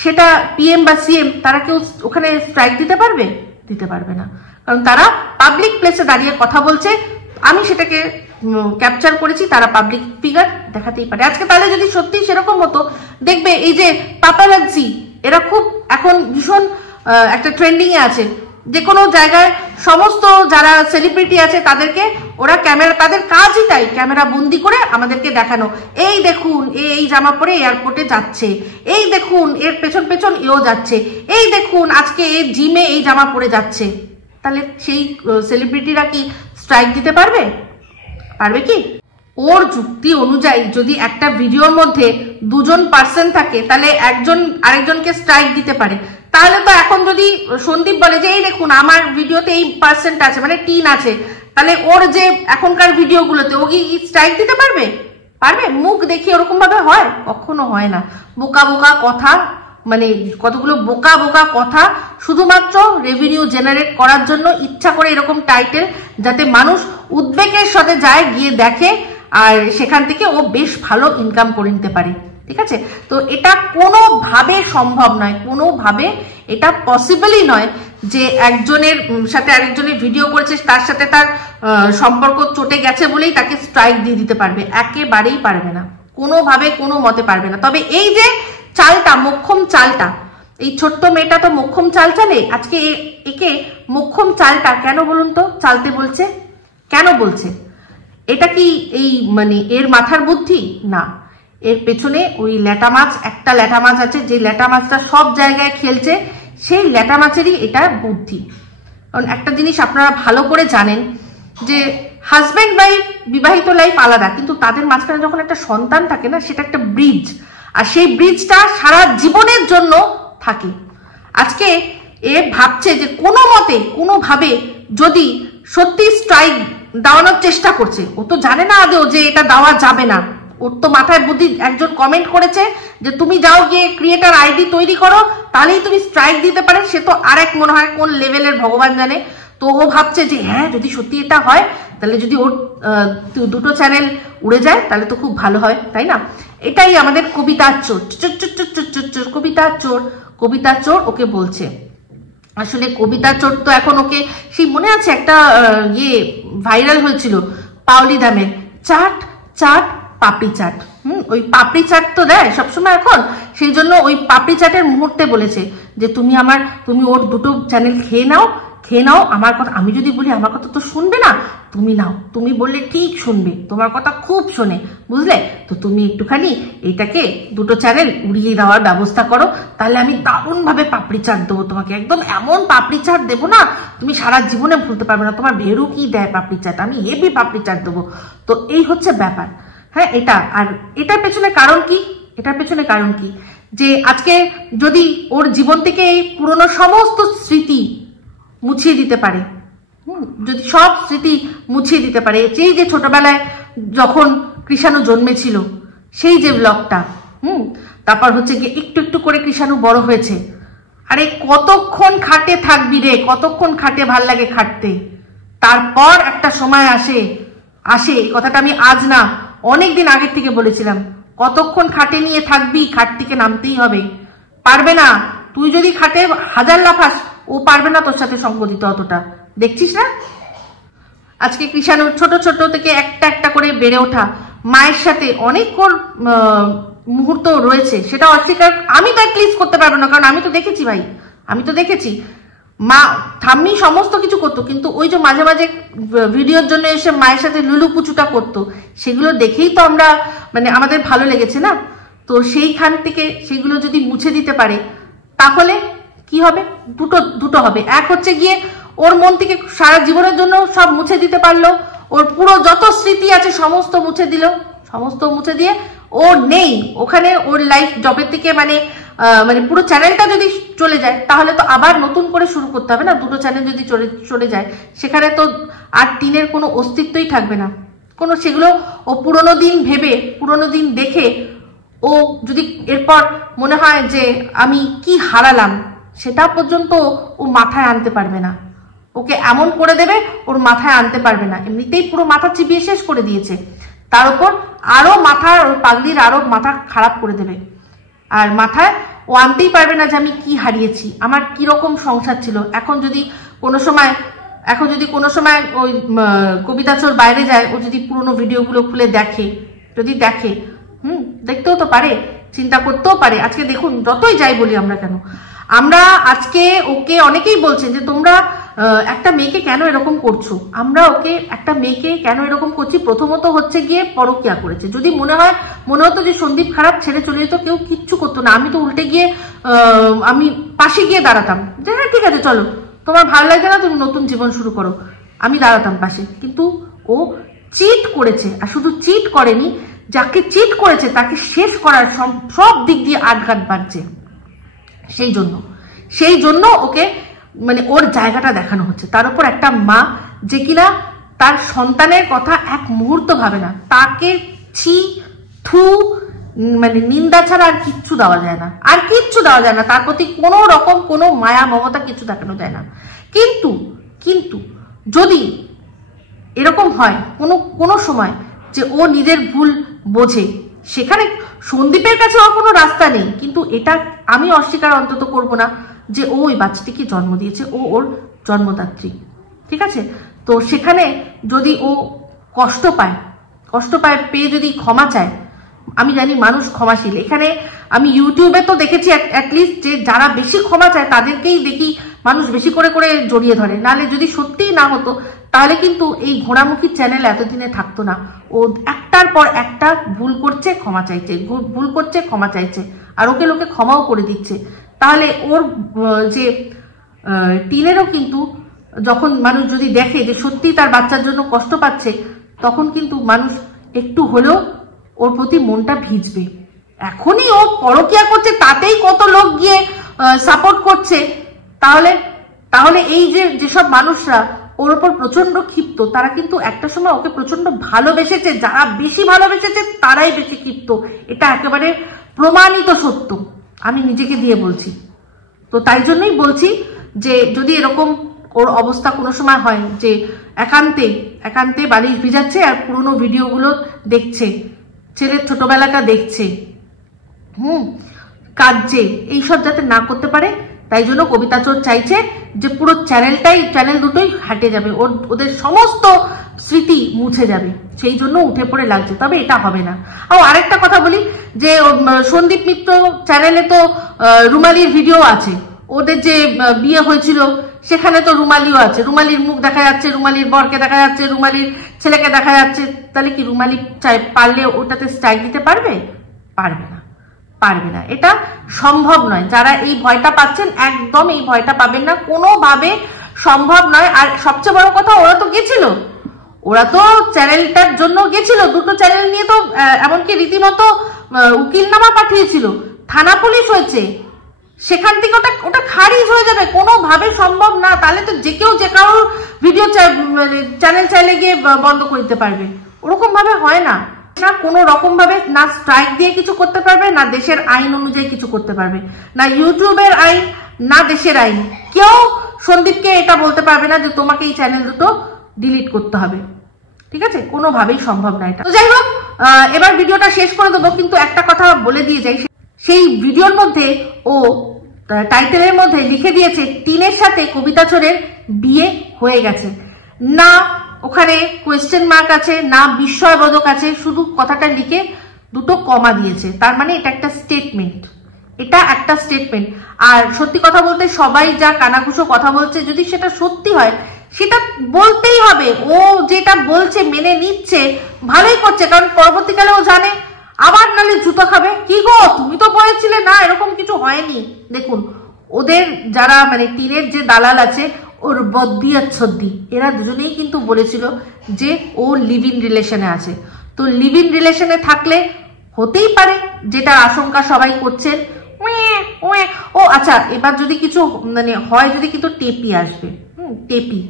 সেটা PM বা CM তারা কেউ ওখানে স্ট্রাইক দিতে পারবে? দিতে পারবে না। কারণ তারা পাবলিক প্লেসে দাঁড়িয়ে কথা বলছে, আমি সেটাকে ক্যাপচার করেছি, তারা পাবলিক ফিগার, দেখাতেই পারে। আজকে তাহলে যদি সত্যি সেরকম হতো, দেখবে এই যে পাপারাজ্জি, এরা খুব এখন ভীষণ একটা ট্রেন্ডিং এ আছে। যে কোনো জায়গায় সমস্ত যারা সেলিব্রিটি আছে তাদেরকে ওরা ক্যামেরা, তাদের কাজই তাই, ক্যামেরা বন্দি করে আমাদেরকে দেখানো, এই দেখুন এই জামা পরে এয়ারপোর্টে যাচ্ছে, এই দেখুন এর পেছন এও যাচ্ছে, এই দেখুন আজকে এই জিমে এই জামা পরে যাচ্ছে। তাহলে সেই সেলিব্রিটিরা কি স্ট্রাইক দিতে পারবে? পারবে কি? ওর যুক্তি অনুযায়ী যদি একটা ভিডিওর মধ্যে দুজন পার্সন থাকে, তাহলে একজন আরেকজনকে স্ট্রাইক দিতে পারে। তাহলে তো এখন যদি সন্দীপ বলে যে এই দেখুন আমার ভিডিওতে এই পার্সেন্ট আছে, মানে টিন আছে, তাহলে ওর যে এখনকার ভিডিওগুলোতে ও কি স্ট্রাইক দিতে পারবে? মুখ দেখিয়ে ওরকম ভাবে হয়? কখনো হয় না। বোকা কথা, মানে কতগুলো বোকা কথা শুধুমাত্র রেভিনিউ জেনারেট করার জন্য ইচ্ছা করে এরকম টাইটেল, যাতে মানুষ উদ্বেগের সাথে যায়, গিয়ে দেখে, আর সেখান থেকে ও বেশ ভালো ইনকাম করে নিতে পারে। ঠিক আছে? তো এটা কোনোভাবে সম্ভব নয়, কোনোভাবে এটা পসিবলই নয় যে একজনের সাথে আরেকজনের ভিডিও করেছে, তার সাথে তার সম্পর্ক চটে গেছে বলেই তাকে স্ট্রাইক দিয়ে দিতে পারবে। একেবারেই পারবে না, কোনোভাবে কোনো মতে পারবে না। তবে এই যে চালটা, মোক্ষম চালটা, এই ছোট্ট মেয়েটা তো মোক্ষম চাল চালে। আজকে একে মোক্ষম চালটা কেন বলুন তো চালতে বলছে? কেন বলছে? এটা কি এই মানে এর মাথার বুদ্ধি? না, এর পেছনে ওই ল্যাটা মাছ, একটা ল্যাটা মাছ আছে, যে ল্যাটা মাছটা সব জায়গায় খেলছে, সেই ল্যাটা মাছেরই এটা বুদ্ধি। কারণ একটা জিনিস আপনারা ভালো করে জানেন যে হাজব্যান্ড ওয়াইফ বিবাহিত লাইফ আলাদা, কিন্তু তাদের মাঝখানে যখন একটা সন্তান থাকে না, সেটা একটা ব্রিজ, আর সেই ব্রিজটা সারা জীবনের জন্য থাকে। আজকে এ ভাবছে যে কোনো মতে কোনোভাবে যদি সত্যি স্ট্রাইক দেওয়ানোর চেষ্টা করছে, ও তো জানে না আদৌ যে এটা দেওয়া যাবে না। ওর তো মাথায় বুদ্ধি, একজন কমেন্ট করেছে যে তুমি যাও গিয়ে ক্রিয়েটার আইডি তৈরি করো, তাহলেই তুমি স্ট্রাইক দিতে পারে। সে তো আরেক মনে হয় কোন লেভেলের ভগবান জানে। তো ও ভাবছে যে হ্যাঁ, যদি সত্যি এটা হয়, তাহলে যদি ওর দুটো চ্যানেল উড়ে যায় তাহলে তো খুব ভালো হয়, তাই না? এটাই আমাদের কবিতার চোর, কবিতার চোর ওকে বলছে। আসলে কবিতার চোর তো এখন ওকে, সেই মনে আছে একটা ভাইরাল হয়েছিল পাওলি দামের চাট পাপড়ি চাট, ওই পাপড়ি চাট তো দেয় সবসময় এখন, সেই জন্য ওই পাপড়ি চাটের মুহূর্তে বলেছে যে তুমি ওর দুটো চ্যানেল খেয়ে নাও, আমার কথা, আমি যদি বলি আমার কথা তো শুনবে না, তুমি নাও, তুমি বললে ঠিক শুনবে, তোমার কথা খুব শোনে, বুঝলে? তো তুমি একটুখানি এটাকে 2টো চ্যানেল উড়িয়ে দেওয়ার ব্যবস্থা করো, তাহলে আমি দারুণ ভাবে পাপড়ি চাট দেবো তোমাকে, একদম এমন পাপড়ি চাট দেবো না তুমি সারা জীবনে ভুলতে পারবে না। তোমার ভেরু কি দেয় পাপড়ি চাট, আমি হেভি পাপড়ি চাট দেবো। তো এই হচ্ছে ব্যাপার। হ্যাঁ, এটা আর এটার পেছনে কারণ কি, এটার পেছনে কারণ কি, যে আজকে যদি ওর জীবন থেকে এই পুরনো সমস্ত স্মৃতি মুছিয়ে দিতে পারে, যদি সব স্মৃতি মুছিয়ে দিতে পারে, সেই যে ছোটবেলায় যখন কৃষাণু জন্মেছিল সেই যে ব্লগটা, তারপর হচ্ছে গিয়ে একটু একটু করে কৃষাণু বড় হয়েছে। আরে কতক্ষণ খাটে থাকবি রে, কতক্ষণ খাটে, ভাল লাগে খাটতে। তারপর একটা সময় আসে, এই কথাটা আমি আজ না অনেকদিন আগের থেকে বলেছিলাম, কতক্ষণ খাটে নিয়ে থাকবি, খাট থেকে নামতেই হবে। পারবে না, তুই যদি খাটে 1000 লাফাস, ও পারবে না তোর সাথে সঙ্গ দিতে অতটা, দেখছিস না? আজকে কৃষাণুর ছোট ছোট থেকে একটা একটা করে বেড়ে ওঠা, মায়ের সাথে অনেক মুহূর্ত রয়েছে, সেটা অস্বীকার আমি তো অ্যাটলিস্ট করতে পারবো না, কারণ আমি তো দেখেছি ভাই, আমি তো দেখেছি মা ঠাম্মি সমস্ত কিছু করতো, কিন্তু ওই যে মাঝে মাঝে ভিডিওর জন্য এসে মায়ের সাথে লুলুপুচুটা করতো, সেগুলো দেখেই তো আমরা মানে আমাদের ভালো লেগেছে না? তো সেইখান থেকে সেগুলো যদি মুছে দিতে পারে তাহলে কি হবে? দুটো হবে। এক হচ্ছে গিয়ে ওর মন থেকে সারা জীবনের জন্য সব মুছে দিতে পারলো, ওর পুরো যত স্মৃতি আছে সমস্ত মুছে দিল, সমস্ত মুছে দিয়ে ও নেই ওখানে, ওর লাইফ জবের থেকে মানে পুরো চ্যানেলটা যদি চলে যায় তাহলে তো আবার নতুন করে শুরু করতে হবে না। 2টো চ্যানেল যদি চলে যায় সেখানে তো আর টিনের কোনো অস্তিত্বই থাকবে না, কোনো সেগুলো ও পুরোনো দিন ভেবে, পুরোনো দিন দেখে ও যদি এরপর মনে হয় যে আমি কি হারালাম, সেটা পর্যন্ত ও মাথায় আনতে পারবে না। ওকে এমন করে দেবে ওর মাথায় আনতে পারবে না, এমনিতেই পুরো মাথা চিবিয়ে শেষ করে দিয়েছে, তার উপর আরো মাথা, ওর পাগলির আরো মাথা খারাপ করে দেবে। আর মাথায় ও আনতেই পারবে না যে আমি কি হারিয়েছি, আমার কিরকম সংসার ছিল। এখন যদি কোনো সময় ওই কবিতা চোর বাইরে যায়, ও যদি পুরোনো ভিডিওগুলো খুলে দেখে, যদি দেখে, দেখতেও তো পারে, চিন্তা করতেও পারে। আজকে দেখুন, যতই যাই বলি আমরা কেন, আমরা আজকে ওকে অনেকেই বলছেন যে তোমরা একটা মেয়েকে কেন এরকম করছো, আমরা ওকে একটা মেয়েকে কেন এরকম করছি, প্রথমত হচ্ছে গিয়ে পরকিয়া করেছে। যদি মনে হতো যে সন্দীপ খারাপ, ছেড়ে চলে যেত, কেউ কিচ্ছু করতো না, আমি তো উল্টে গিয়ে আমি পাশে গিয়ে দাঁড়াতাম যে হ্যাঁ ঠিক আছে চলো, তোমার ভালো লাগে না, তুমি নতুন জীবন শুরু করো, আমি দাঁড়াতাম পাশে। কিন্তু ও চিট করেছে, আর শুধু চিট করেনি, যাকে চিট করেছে তাকে শেষ করার সব দিক দিয়ে আটঘাট বাড়ছে। সেই জন্য ওকে মানে ওর জায়গাটা দেখানো হচ্ছে। তার উপর একটা মা যে কিনা তার সন্তানের কথা এক মুহূর্ত ভাবে না, তাকে ছি থু মানে নিন্দা ছাড়া আর কিচ্ছু দেওয়া যায় না, তার প্রতি কোনো রকম কোনো মায়া মমতা কিছু দেখানো যায় না। কিন্তু যদি এরকম হয় কোনো সময় যে ও নিজের ভুল বোঝে, সেখানে সন্দীপের কাছে ওর কোনো রাস্তা নেই, কিন্তু এটা আমি অস্বীকার অন্তত করব না যে ও ওই বাচ্চাটিকে জন্ম দিয়েছে, ও ওর জন্মদাত্রী, ঠিক আছে? তো সেখানে যদি ও কষ্ট পায় পেয়ে যদি ক্ষমা চায়, আমি জানি মানুষ ক্ষমাশীল। এখানে আমি ইউটিউবে তো দেখেছি অ্যাটলিস্ট যে যারা বেশি ক্ষমা চায় তাদেরকেই দেখি মানুষ বেশি করে জড়িয়ে ধরে, নাহলে যদি সত্যিই না হতো তাহলে কিন্তু এই ঘোড়ামুখী চ্যানেল এতদিনে থাকতো না। ও একটার পর একটা ভুল করছে ক্ষমা চাইছে, আর ওকে লোকে ক্ষমাও করে দিচ্ছে। তাহলে ওর যে টিনেরও কিন্তু যখন মানুষ যদি দেখে যে সত্যি তার বাচ্চার জন্য কষ্ট পাচ্ছে, তখন কিন্তু মানুষ একটু হলেও ওর প্রতি মনটা ভিজবে। এখনই ও পরকিয়া করছে, তাতেই কত লোক গিয়ে সাপোর্ট করছে, তাহলে এই যেসব মানুষরা ওর উপর প্রচন্ড ক্ষিপ্ত, তারা কিন্তু একটা সময় ওকে প্রচন্ড ভালোবেসেছে, যারা বেশি ভালোবেসেছে তারাই বেশি ক্ষিপ্ত, এটা একেবারে প্রমাণিত সত্য, আমি নিজেকে দিয়ে বলছি। তো তাই জন্যই বলছি যে যদি এরকম ওর অবস্থা কোনো সময় হয় যে একান্তে বালিশ ভিজাচ্ছে আর পুরোনো ভিডিওগুলো দেখছে, ছেলের ছোটবেলাটা দেখছে, কাঁদছে, এইসব যাতে না করতে পারে, তাই জন্য কবিতা চোর চাইছে যে পুরো চ্যানেল দুটোই হাটে যাবে, ওদের সমস্ত স্মৃতি মুছে যাবে, সেই জন্য উঠে পড়ে লাগছে। তবে এটা হবে না। আরেকটা কথা বলি যে সন্দীপ মিত্র চ্যানেলে তো রুমালির ভিডিও আছে, ওদের যে বিয়ে হয়েছিল সেখানে তো রুমালিও আছে, রুমালির মুখ দেখা যাচ্ছে, রুমালির বরকে দেখা যাচ্ছে, রুমালির ছেলেকে দেখা যাচ্ছে, তাহলে কি রুমালি পারলে ওটাতে স্ট্রাইক দিতে পারবে? পারবে না, পারবে না, এটা সম্ভব নয়। যারা এই ভয়টা পাচ্ছেন একদম এই ভয়টা পাবেন না, কোনোভাবে সম্ভব নয়। আর সবচেয়ে বড় কথা, ওরা তো গেছিল, ওরা তো চ্যানেলটার জন্য গেছিল, দুটো চ্যানেল নিয়ে তো এমনকি রীতিমতো উকিলনামা পাঠিয়েছিল, থানা পুলিশ হয়েছে, সেখান থেকে ওটা খারিজ হয়ে যাবে, কোনোভাবে সম্ভব না। তাহলে তো যে কেউ যে কারোর ভিডিও চ্যানেল চাইলে গিয়ে বন্ধ করে দিতে পারবে, ওরকম ভাবে হয় না। না কোনো রকম ভাবে না স্ট্রাইক দিয়ে কিছু করতে পারবে, না দেশের আইন অনুযায়ী কিছু করতে পারবে, না ইউটিউবের আইন, না দেশের আইন। কেউ সন্দীপকে এটা বলতে পারবে না যে তোমাকে এই চ্যানেল দুটো ডিলিট করতে হবে, ঠিক আছে? কোনোভাবেই সম্ভব না এটা। তো যাই হোক, এবার ভিডিওটা শেষ করে দেবো, কিন্তু একটা কথা বলে দিয়ে যাই, সেই ভিডিওর মধ্যে ও টাইটেলের মধ্যে লিখে দিয়েছে টিনের সাথে কবিতা চোরের বিয়ে হয়ে গেছে। না ওখানে কোয়েশ্চেন মার্ক আছে, না বিস্ময়বোধক আছে, শুধু কথাটা লিখে দুটো কমা দিয়েছে। তার মানে এটা একটা স্টেটমেন্ট, এটা একটা স্টেটমেন্ট। আর সত্যি কথা বলতে সবাই যা কানাঘুষো কথা বলছে, যদি সেটা সত্যি হয় সেটা বলতেই হবে। ও যেটা বলছে মেনে নিচ্ছে, ভালোই করছে, কারণ পরবর্তীকালে ও জানে আবার নালে জুতো খাবে। কি গো তুমি তো বলেছিলে না, এরকম কিছু হয়নি। দেখুন ওদের যারা মানে টিনের যে দালাল আছে, ওর বদ্দি আর ছদ্দি, এরা দুজনেই কিন্তু বলেছিল যে ও লিভ ইন রিলেশনে আছে। তো লিভ ইন রিলেশনে থাকলে হতেই পারে, যেটা আশঙ্কা সবাই করছেন। ও আচ্ছা, এবার যদি কিছু মানে হয়, যদি কিন্তু টেপি আসবে, টেপি,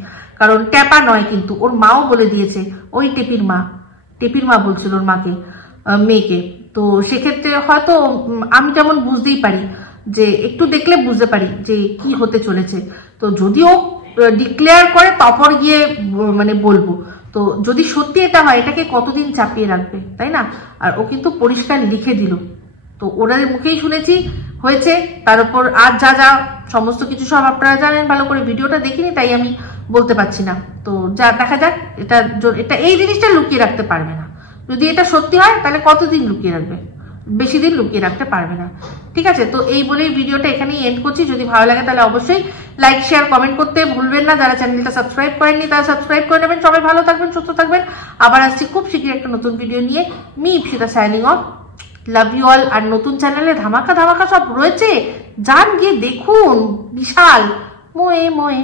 কারণ ট্যাপা নয়, কিন্তু ওর মাও বলে দিয়েছে, ওই টেপির মা বলছিল ওর মাকে, মেয়েকে। তো সেক্ষেত্রে হয়তো আমি যেমন বুঝতেই পারি, যে একটু দেখলে বুঝতে পারি যে কি হতে চলেছে। তো যদিও ডিক্লেয়ার করে তারপর গিয়ে মানে বলবো, তো যদি সত্যি এটা হয়, এটাকে কতদিন চাপিয়ে রাখবে, তাই না? আর ও কিন্তু পরিষ্কার লিখে দিল, তো ওনাদের মুখেই শুনেছি হয়েছে। তার উপর আর যা যা সমস্ত কিছু সব আপনারা জানেন ভালো করে, ভিডিওটা দেখিনি তাই আমি বলতে পারছি না। তো যা দেখা যাক, এটা এই জিনিসটা লুকিয়ে রাখতে পারবে না। যদি এটা সত্যি হয় তাহলে কতদিন লুকিয়ে রাখবে? বেশি দিন লুকিয়ে রাখতে পারবে না, ঠিক আছে? তো এই বলেই ভিডিওটা এখানেই এন্ড করছি। যদি ভালো লাগে তাহলে অবশ্যই লাইক শেয়ার কমেন্ট করতে ভুলবেন না। যারা চ্যানেলটা সাবস্ক্রাইব করেননি তারা সাবস্ক্রাইব করে নেবেন। সবাই ভালো থাকবেন, সুস্থ থাকবেন। আবার আসছি খুব শীঘ্রই একটা নতুন ভিডিও নিয়ে। Me Ipsita signing off, love you all. আর নতুন চ্যানেলে ধামাকা সব রয়েছে, যান গিয়ে দেখুন, বিশাল মোয়ে।